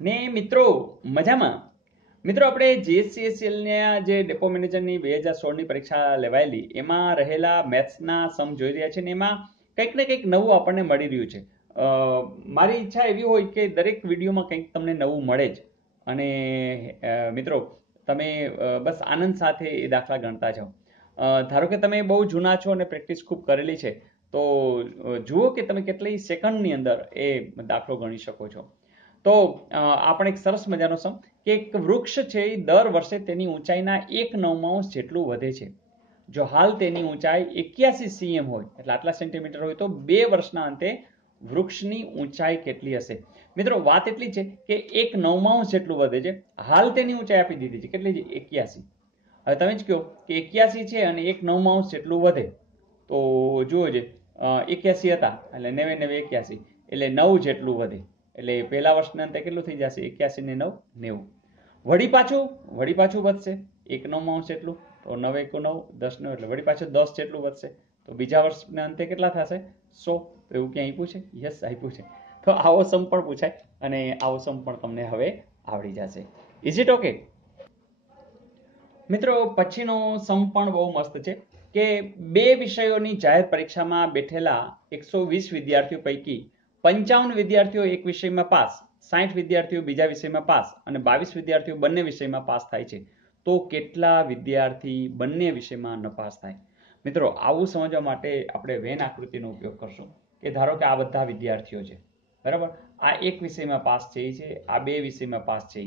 ને મિત્રો મજામાં. મિત્રો આપણે જીએસસીએસએલ ના જે ડેપો મેનેજરની 2016ની પરીક્ષા લેવાયેલી એમાં રહેલા મેથ્સના સમ જોઈ રહ્યા છે ને એમાં કંઈક ને કંઈક નવું આપણને મળી રહ્યું છે. મારી ઈચ્છા એવી હોય કે દરેક વિડીયોમાં કંઈક તમને નવું મળે જ. અને મિત્રો તમે બસ આનંદ સાથે એ દાખલા ગણતા જાઓ. ધારો કે તમે બહુ જૂના છો અને પ્રેક્ટિસ ખૂબ કરેલી છે તો જુઓ કે તમે કેટલી સેકન્ડની અંદર એ દાખલો ગણી શકો છો. તો આપણે એક સરસ મજાનો સમ કે એક વૃક્ષ છે એ દર વર્ષે તેની ઊંચાઈના 1/9 જેટલું વધે છે. જો હાલ તેની ઊંચાઈ 81 cm હોય એટલે આટલા સેન્ટીમીટર હોય તો 2 વર્ષના અંતે વૃક્ષની ઊંચાઈ કેટલી હશે? મિત્રો વાત એટલી છે કે 1/9 જેટલું વધે છે. હાલ તેની ઊંચાઈ આપી દીધી છે કેટલી છે? 81. હવે તમે જ કહો કે 81 છે અને 1/9 જેટલું વધે તો જુઓ છે 81 હતા એટલે 90 ને 81 એટલે 9 જેટલું વધે. એટલે પહેલા વર્ષના અંતે કેટલું થઈ જશે? 81 ને 9 90. વળી પાછું વધશે 1/9 જેટલું તો 9 × 9 10 9 એટલે વળી પાછું 10 જેટલું વધશે તો બીજા વર્ષના અંતે કેટલા થશે? 100. તો એવું ક્યાં આપ્યું છે? યસ આપ્યું છે. તો આવો સમ પણ પૂછાય અને આવો સમ પણ તમને હવે આવડી જશે. Is it okay? મિત્રો પછીનો સમ પણ બહુ મસ્ત છે કે બે વિષયોની જાહેર પરીક્ષામાં બેઠેલા 120 વિદ્યાર્થીઓ પૈકી 55 વિદ્યાર્થીઓ એક વિષયમાં પાસ, 60 વિદ્યાર્થીઓ બીજા વિષયમાં પાસ અને 22 વિદ્યાર્થીઓ બંને વિષયમાં પાસ થાય છે. તો કેટલા વિદ્યાર્થી બંને વિષયમાં નપાસ થાય? મિત્રો આવું સમજવા માટે આપણે વેન આકૃતિનો ઉપયોગ કરશું કે ધારો કે આ બધા વિદ્યાર્થીઓ છે, બરાબર? આ એક વિષયમાં પાસ છે, આ બે વિષયમાં પાસ છે.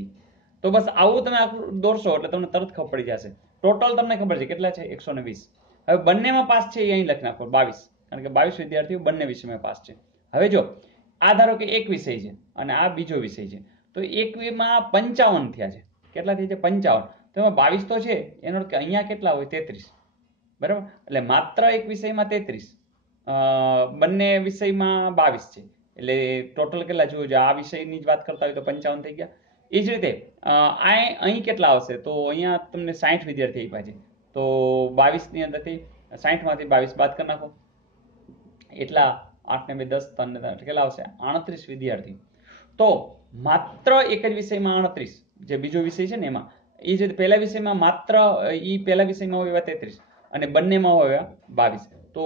તો બસ આવું તમે દોરશો એટલે તમને તરત ખબર પડી જશે. ટોટલ તમને ખબર છે કેટલા છે? 120. હવે બંનેમાં પાસ છે એ અહીં લખી નાખો 22, કારણ કે 22 વિદ્યાર્થીઓ બંને વિષયમાં પાસ છે. હવે જો આ ધારો કે એક વિષય છે અને આ બીજો વિષય છે તો એકમાં 55 થયા છે. કેટલા થયા છે? 55. તો એમાં 22 તો છે, એનો અર્થ કે અહીંયા કેટલા હોય? 33. બરાબર? એટલે માત્ર એક વિષયમાં 33, બંને વિષયમાં 22 છે. એટલે ટોટલ કેટલા? જુઓ, આ વિષયની જ વાત કરતા હોય તો 55 થઈ ગયા. એ જ રીતે અહીં કેટલા આવશે? તો અહીંયા તમને 60 વિદ્યાર્થી આપ્યા છે તો 22 ની અંદરથી 60 માંથી 22 બાદ કરી નાખો એટલા 8 ને 2 10 3 ને 3 કેટલા આવશે? 38 વિદ્યાર્થી. તો માત્ર એક જ વિષયમાં 38, જે બીજો વિષય છે ને એમાં, એ જે પહેલા વિષયમાં માત્ર એ પહેલા વિષયમાં હોય એવા 33 અને બંનેમાં હોય એવા 22. તો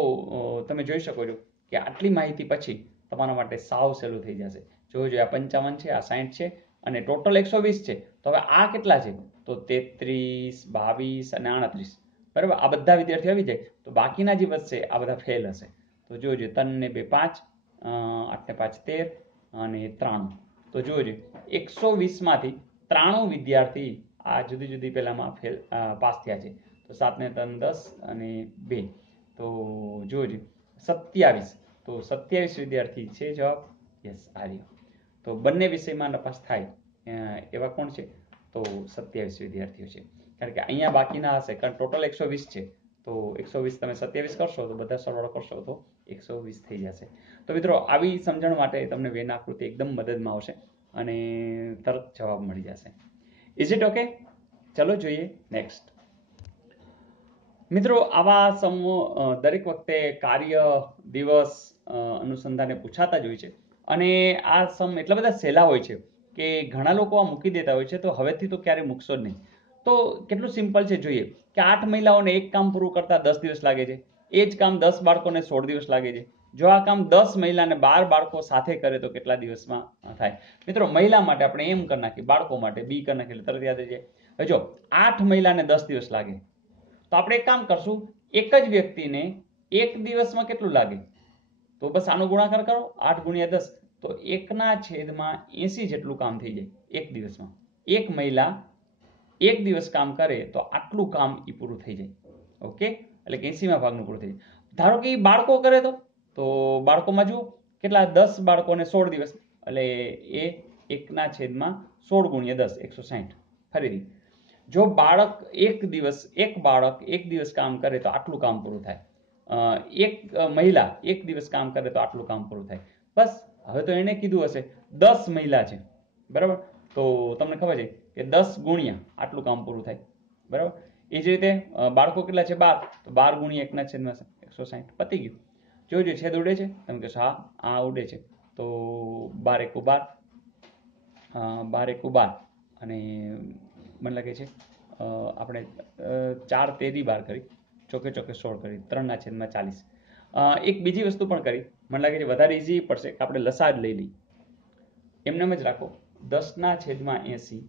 તમે જોઈ શકો છો કે આટલી માહિતી પછી તમારા માટે સાવ સહેલું થઈ જશે. જોજો આ 55 છે, આ 60 છે અને ટોટલ 120 છે. તો હવે આ કેટલા છે? તો 33, 22 અને 38. બરાબર? આ બધા વિદ્યાર્થીઓ આવી જાય તો બાકીના જે વધશે આ બધા ફેલ હશે. તો જોજો 3 ને 2 5, 8 ને 5 13 અને 93. તો જોજો 120 માંથી 93 વિદ્યાર્થી આ જુદી જુદી પહેલામાં ફેલ પાસ થયા છે. તો 7 ને 3 10 અને 2 તો જોજો 27. તો 27 વિદ્યાર્થી છે જવાબ. યસ, આ રહ્યો. તો બંને વિષયમાં નપાસ થાય એવા કોણ છે? તો 27 વિદ્યાર્થીઓ છે. કારણ કે અહીંયા બાકીના હશે, કારણ ટોટલ 120 છે તો 120 તમે 27 કરશો તો બધા સરવાળો કરશો તો 120 થઈ જશે. તો મિત્રો આવી સમજણ માટે તમને વેન આકૃતિ એકદમ મદદમાં આવશે અને તરત જવાબ મળી જશે. Is it okay? ચલો જોઈએ નેક્સ્ટ. મિત્રો આવા સમો દરેક વખતે કાર્ય દિવસ અનુસંધાને પૂછાતા જ હોય છે અને આ સમ એટલા બધા સહેલા હોય છે કે ઘણા લોકો આ મૂકી દેતા હોય છે. તો હવેથી તો ક્યારે મૂકશો જ નહીં. તો કેટલું સિમ્પલ છે જોઈએ કે 8 મહિલાઓને એક કામ પૂરું કરતા 10 દિવસ લાગે છે. એ જ કામ 10 બાળકોને 16 દિવસ લાગે છે. જો આ કામ 10 મહિલાને 12 બાળકો સાથે કરે તો કેટલા દિવસમાં થાય? મિત્રો મહિલા માટે આપણે એમ કરી નાખીએ, બાળકો માટે બી કરી નાખીએ એટલે તરત યાદ આવી જાય. હવે જો 8 મહિલાને 10 દિવસ લાગે તો આપણે એક કામ કરશું, એક જ વ્યક્તિને એક દિવસમાં કેટલું લાગે? તો બસ આનો ગુણાકાર કરો, 8 × 10 તો 1/80 જેટલું કામ થઈ જાય એક દિવસમાં. એક મહિલા એક દિવસ કામ કરે તો આટલું કામ એ પૂરું થઈ જાય. ઓકે? એટલે કે 80મા ભાગનું પૂરું થઈ જાય. ધારો કે એ બાળકો કરે તો બાળકોમાં જુઓ કેટલા? 10 બાળકોને 16 દિવસ એટલે એ 1/16 × 10 160. ફરીથી જો એક બાળક એક દિવસ કામ કરે તો આટલું કામ પૂરું થાય. એક મહિલા એક દિવસ કામ કરે તો આટલું કામ પૂરું થાય. બસ. હવે તો એને કીધું હશે 10 મહિલા છે, બરાબર? તો તમને ખબર છે કે 10 ગુણ્યા આટલું કામ પૂરું થાય. બરાબર? એ જ રીતે બાળકો કેટલા છે? 12. તો 12 × 1/160 પતી ગયું. છેદ ઉડે છે? તમે કહેશો હા, આ ઉડે છે. તો 12 × 1 12 12 એકુ 12 અને મને લાગે છે આપણે 4 તેરી 12 કરી, ચોકે ચોકે 16 કરી, 3/40. એક બીજી વસ્તુ પણ કરી, મને લાગે છે વધારે ઇઝી પડશે કે આપણે લસા જ લઈ લઈએ. એમને જ રાખો 10/80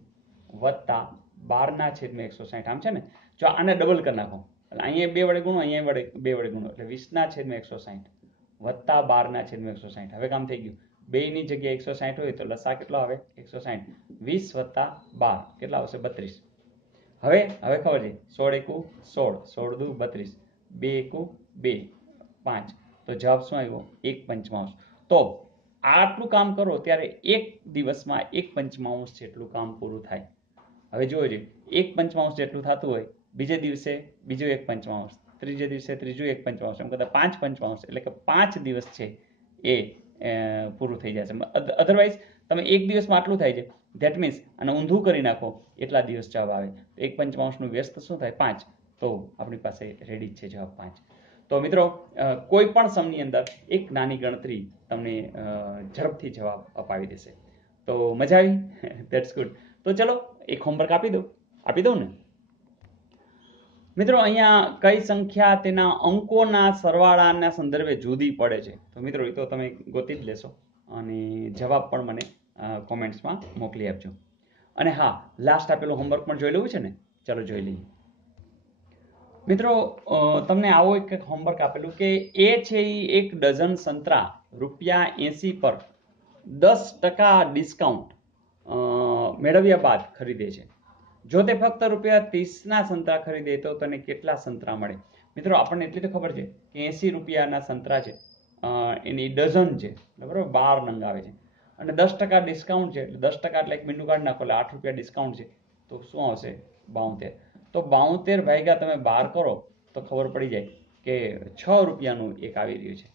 વત્તા 12/160. આમ છે ને, જો આને ડબલ કરી નાખો એટલે અહીંયા 2 વડે ગુણો, અહીંયા 2 વડે ગુણો એટલે 20/160 વત્તા 12/160. હવે કામ થઈ ગયું. 2 ની જગ્યાએ 160 હોય તો લસા કેટલો આવે? 160. 20 વત્તા 12 કેટલા આવશે? 32. હવે ખબર છે 16 એકુ 16, 16 દુ 32, 2 એકુ 2, 5. તો જવાબ શું આવ્યો? 1/5. તો આટલું કામ કરો ત્યારે એક દિવસમાં 1/5 જેટલું કામ પૂરું થાય. હવે જોજો, 1/5 જેટલું થતું હોય, બીજે દિવસે બીજું 1/5, ત્રીજે દિવસે ત્રીજું 1/5, એમ કરતા 5/5 એટલે કે 5 દિવસ છે એ પૂરું થઈ જશે. અધરવાઇઝ તમે એક દિવસમાં આટલું થાય છે, ધેટ મીન્સ અને ઊંધું કરી નાખો એટલા દિવસ જવાબ આવે. 1/5 વ્યસ્ત શું થાય? 5. તો આપણી પાસે રેડી જ છે જવાબ 5. તો મિત્રો, કોઈ પણ સમની અંદર એક નાની ગણતરી તમને ઝડપથી જવાબ અપાવી દેશે. તો મજા આવી? That's good. તો ચલો એક હોમવર્ક આપી દઉં ને. મિત્રો, અહીંયા કઈ સંખ્યા તેના અંકોના સરવાળાના સંદર્ભે જુદી પડે છે? તો મિત્રો એ તો તમે ગોતી જ લેશો અને જવાબ પણ મને કોમેન્ટ્સમાં મોકલી આપજો. અને હા, લાસ્ટ આપેલું હોમવર્ક પણ જોઈ લેવું છે ને? ચલો જોઈ લઈએ. મિત્રો, તમને આવો એક હોમવર્ક આપેલું કે એ છે એ 1 ડઝન સંતરા ₹80 પર 10% ડિસ્કાઉન્ટ મેળવ્યા બાદ ખરીદે છે. જો તે ફક્ત ₹30ના સંતરા ખરીદે તો તેને કેટલા સંતરા મળે? મિત્રો, આપણને એટલી તો ખબર છે કે ₹80ના સંતરા છે, એની ડઝન છે, બરાબર, 12 નંગ આવે છે અને 10% ડિસ્કાઉન્ટ છે એટલે 10% એટલે એક મીંડું કાઢી નાખો એટલે ₹8 ડિસ્કાઉન્ટ છે. તો શું આવશે? 72. તો 72 ભાગ્યા તમે 12 કરો તો ખબર પડી જાય કે ₹6નું એક આવી રહ્યું છે.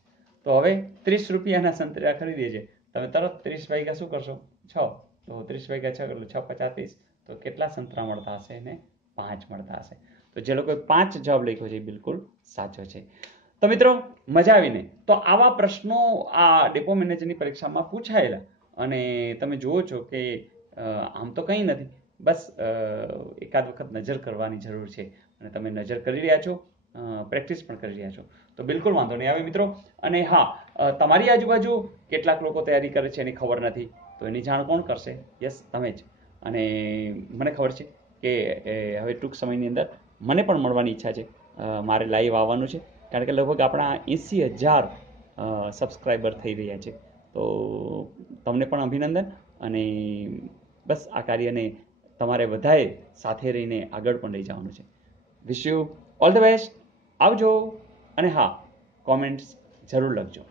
તો હવે ₹30ના સંતરા ખરીદીએ છે, તમે તરત 30 ભાગ્યા શું કરશો? 6. તો 30 ભાગ્યા 6 એટલે 6 × 5 = 30. તો કેટલા સંતરા મળતા હશે? એને 5 મળતા હશે. તો જે લોકોએ 5 જવાબ લખ્યો છે એ બિલકુલ સાચો છે. તો મિત્રો, મજા આવીને? તો આવા પ્રશ્નો આ ડેપો મેનેજરની પરીક્ષામાં પૂછાયેલા અને તમે જુઓ છો કે આમ તો કંઈ નથી, બસ એકાદ વખત નજર કરવાની જરૂર છે અને તમે નજર કરી રહ્યા છો, પ્રેક્ટિસ પણ કરી રહ્યા છો, તો બિલકુલ વાંધો નહીં આવે મિત્રો. અને હા, તમારી આજુબાજુ કેટલાક લોકો તૈયારી કરે છે એની ખબર નથી, તો એની જાણ કોણ કરશે? યસ, તમે જ. અને મને ખબર છે કે હવે ટૂંક સમયની અંદર મને પણ મળવાની ઈચ્છા છે. મારે લાઈવ આવવાનું છે, કારણ કે લગભગ આપણા 80,000 સબસ્ક્રાઈબર થઈ રહ્યા છે. તો તમને પણ અભિનંદન. અને બસ આ કાર્યને તમારે બધાએ સાથે રહીને આગળ પણ લઈ જવાનું છે. Wish you all the best. આવજો. અને હા, કોમેન્ટ્સ જરૂર લખજો.